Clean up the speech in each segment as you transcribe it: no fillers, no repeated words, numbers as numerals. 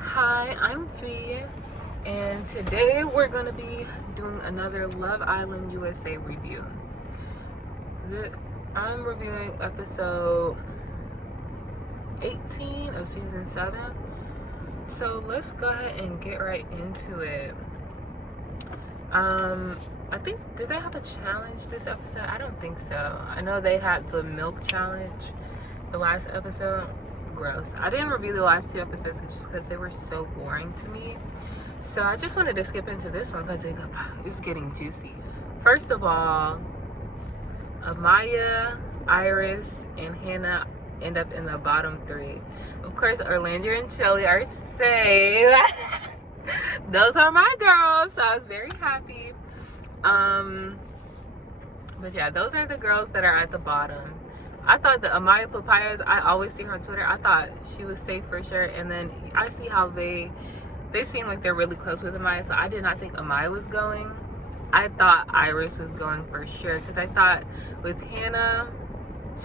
Hi, I'm V, and today we're going to be doing another Love Island USA review. I'm reviewing episode 18 of season 7. So let's go ahead and get right into it. I think, did they have a challenge this episode? I don't think so. I know they had the milk challenge the last episode. Gross. I didn't review the last 2 episodes just because they were so boring to me. So I just wanted to skip into this one because it's getting juicy. First of all, Amaya, Iris, and Hannah end up in the bottom 3. Of course, Orlando and Shelly are safe. Those are my girls, so I was very happy. But yeah, those are the girls that are at the bottom. I thought the Amaya Papayas, I always see her on Twitter. I thought she was safe for sure. And then I see how they seem like they're really close with Amaya. So I did not think Amaya was going. I thought Iris was going for sure. Because I thought with Hannah,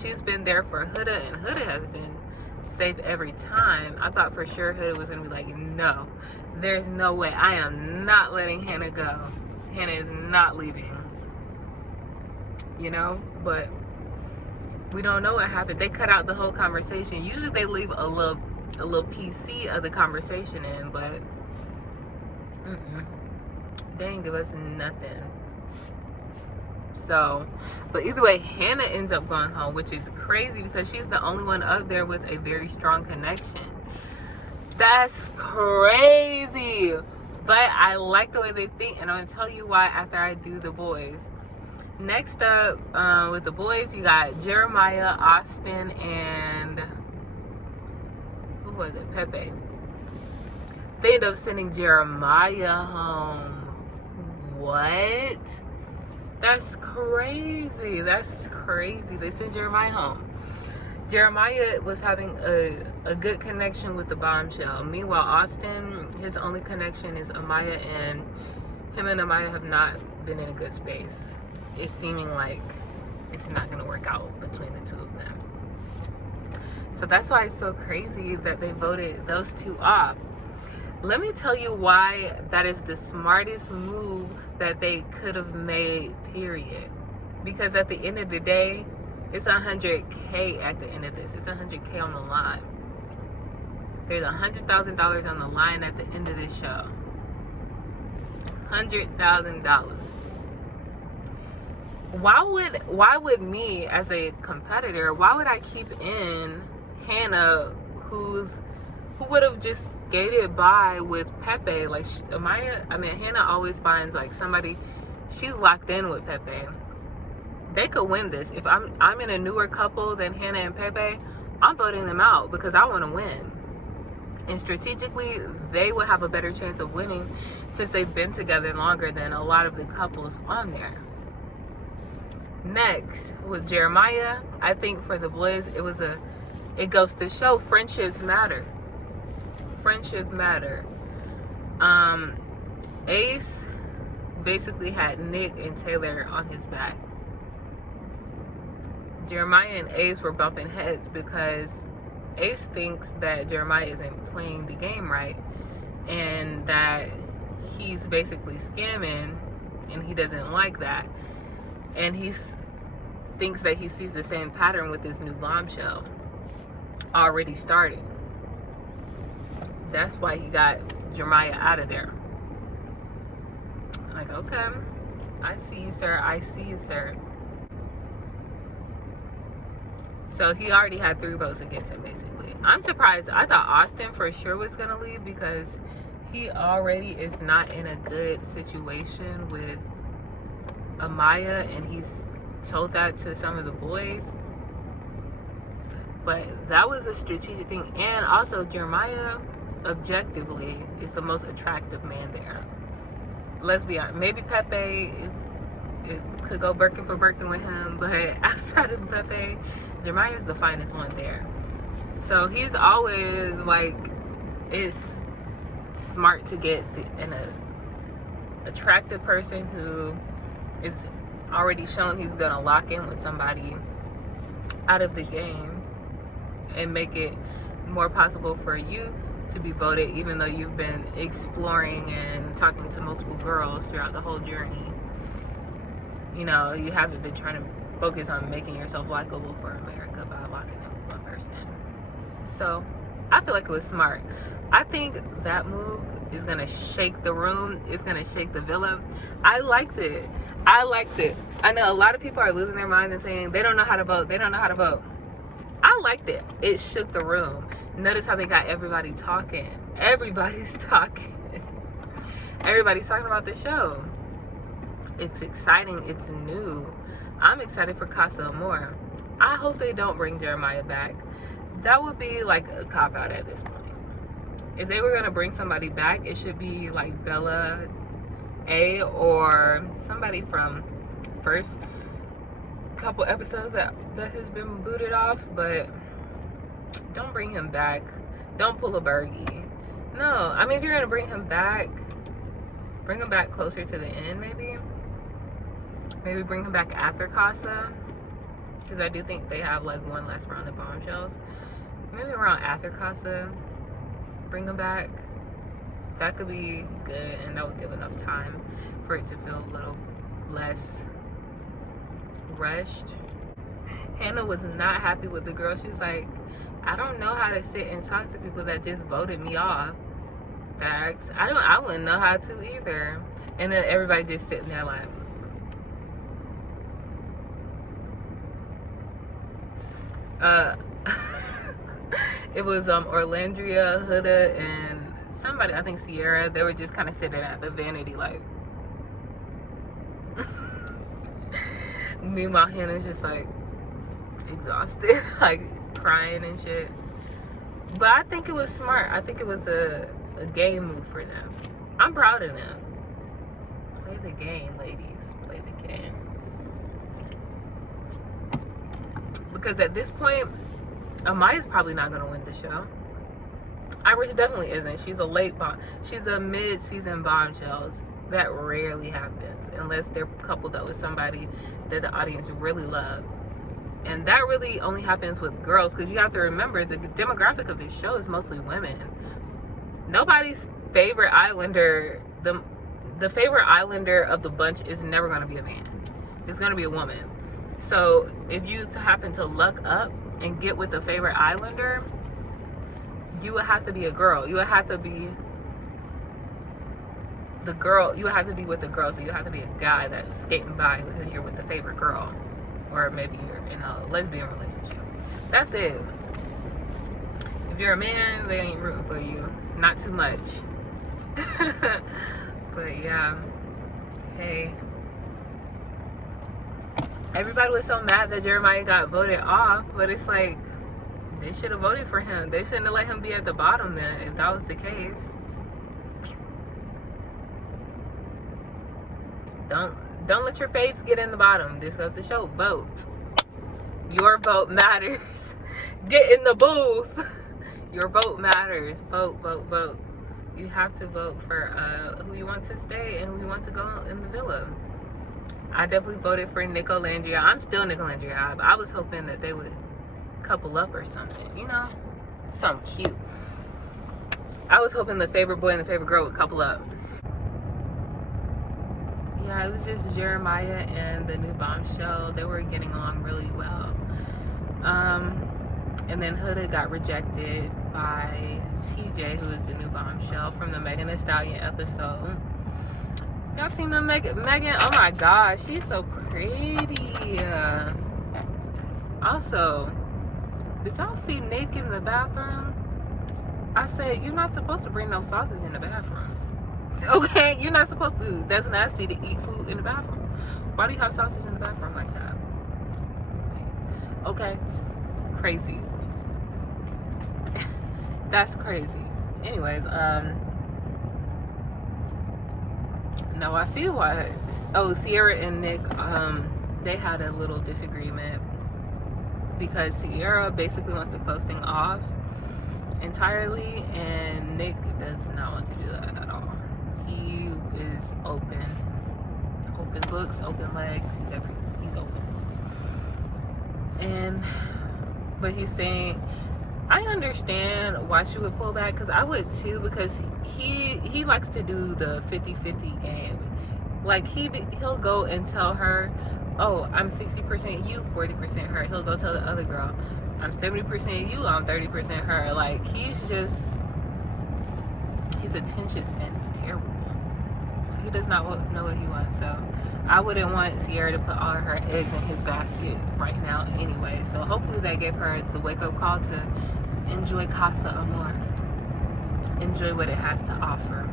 she's been there for Huda. And Huda has been safe every time. I thought for sure Huda was going to be like, no, there's no way. I am not letting Hannah go. Hannah is not leaving. You know? But we don't know what happened. They cut out the whole conversation. Usually they leave a little PC of the conversation in, but they didn't give us nothing. So, but either way, Hannah ends up going home, which is crazy because she's the only one up there with a very strong connection. That's crazy. But I like the way they think, and I'm gonna tell you why after I do the boys. Next up, with the boys, you got Jeremiah, Austin, and who was it? Pepe. They end up sending Jeremiah home. What? That's crazy. That's crazy. They sent Jeremiah home. Jeremiah was having a good connection with the bombshell. Meanwhile, Austin, his only connection is Amaya, and him and Amaya have not been in a good space. It's seeming like it's not going to work out between the two of them. So that's why it's so crazy that they voted those 2 off. Let me tell you why that is the smartest move that they could have made, period. Because at the end of the day, it's $100K at the end of this. It's $100K on the line. There's $100,000 on the line at the end of this show. $100,000. Why would me as a competitor, why would I keep in Hannah who would have just skated by with Pepe? Like Hannah always finds like somebody, she's locked in with Pepe. They could win this. If I'm in a newer couple than Hannah and Pepe, I'm voting them out because I want to win. And strategically, they will have a better chance of winning since they've been together longer than a lot of the couples on there. Next, with Jeremiah, I think for the boys, it goes to show friendships matter. Friendships matter. Ace basically had Nick and Taylor on his back. Jeremiah and Ace were bumping heads because Ace thinks that Jeremiah isn't playing the game right and that he's basically scamming, and he doesn't like that. And he thinks that he sees the same pattern with this new bombshell already starting. That's why he got Jeremiah out of there. Like, okay, I see you, sir. I see you, sir. So he already had 3 votes against him, basically. I'm surprised. I thought Austin for sure was going to leave because he already is not in a good situation with Amaya, and he's told that to some of the boys. But that was a strategic thing. And also, Jeremiah, objectively, is the most attractive man there. Let's be honest. Maybe Pepe could go Birkin for Birkin with him, but outside of Pepe, Jeremiah is the finest one there. So he's always like, it's smart to get an attractive person who is already shown he's gonna lock in with somebody out of the game and make it more possible for you to be voted, even though you've been exploring and talking to multiple girls throughout the whole journey. You know, you haven't been trying to focus on making yourself likable for America by locking in with one person. So I feel like it was smart. I think that move is gonna shake the room. It's gonna shake the villa. I liked it. I know a lot of people are losing their minds and saying they don't know how to vote. I liked it. It shook the room. Notice how they got everybody talking. Everybody's talking. Everybody's talking about the show. It's exciting. It's new. I'm excited for Casa Amor. I hope they don't bring Jeremiah back. That would be like a cop-out at this point. If they were going to bring somebody back, it should be like Bella A or somebody from first couple episodes that has been booted off. But don't bring him back. Don't pull a Bergie. No, I mean, if you're going to bring him back closer to the end, maybe bring him back after Casa, because I do think they have like one last round of bombshells. Maybe around after Casa, bring him back. That could be good, and that would give enough time for it to feel a little less rushed. Hannah was not happy with the girl. She was like, I don't know how to sit and talk to people that just voted me off. Facts. I wouldn't know how to either. And then everybody just sitting there like, it was Orlandria, Huda, and somebody, I think Sierra. They were just kind of sitting at the vanity like. Meanwhile, Hannah's just like exhausted, like crying and shit. But I think it was smart. I think it was a game move for them. I'm proud of them. Play the game, ladies. Play the game. Because at this point, Amaya's probably not going to win the show. Iris definitely isn't. She's a mid-season bombshell. That rarely happens unless they're coupled up with somebody that the audience really loves. And that really only happens with girls, because you have to remember the demographic of this show is mostly women. Nobody's favorite islander, the favorite islander of the bunch is never going to be a man. It's going to be a woman. So if you happen to luck up and get with the favorite islander, you would have to be a girl. You would have to be the girl. You would have to be with the girl. So you have to be a guy that's skating by because you're with the favorite girl. Or maybe you're in a lesbian relationship. That's it. If you're a man, they ain't rooting for you. Not too much. But yeah. Hey. Everybody was so mad that Jeremiah got voted off, but it's like, they should have voted for him. They shouldn't have let him be at the bottom then, if that was the case. Don't let your faves get in the bottom. This goes to show. Vote. Your vote matters. Get in the booth. Your vote matters. Vote, vote, vote. You have to vote for who you want to stay and who you want to go in the villa. I definitely voted for Nicolandria. I'm still Nicolandria. I was hoping that they would couple up or something. You know? Something cute. I was hoping the favorite boy and the favorite girl would couple up. Yeah, it was just Jeremiah and the new bombshell. They were getting along really well. And then Huda got rejected by TJ, who is the new bombshell from the Megan Thee Stallion episode. Y'all seen the Megan? Oh my gosh, she's so pretty. Also, did y'all see Nick in the bathroom? I said, you're not supposed to bring no sausage in the bathroom. Okay, you're not supposed to. That's nasty to eat food in the bathroom. Why do you have sausage in the bathroom like that? Okay. Crazy. That's crazy. Anyways, no, I see why. Oh, Sierra and Nick, they had a little disagreement because Sierra basically wants to close things off entirely, and Nick does not want to do that at all. He is open books, open legs, he's everything. He's open. But he's saying I understand why she would pull back, because I would too, because he likes to do the 50-50 game. Like he'll go and tell her, oh, I'm 60% you, 40% her. He'll go tell the other girl, I'm 70% you, I'm 30% her. Like his attention span is terrible. He does not know what he wants. So I wouldn't want Ciara to put all of her eggs in his basket right now anyway. So hopefully that gave her the wake-up call to enjoy Casa Amor. Enjoy what it has to offer.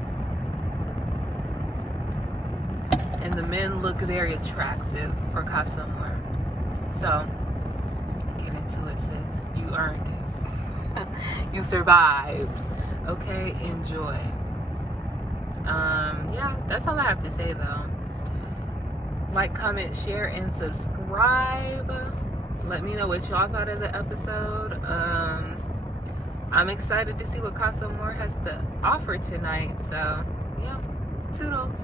And the men look very attractive for Casa Amor. So get into it, sis. You earned it. You survived. Okay, enjoy. Yeah, that's all I have to say though. Like, comment, share, and subscribe. Let me know what y'all thought of the episode. I'm excited to see what Casa Amor has to offer tonight. So, yeah, toodles.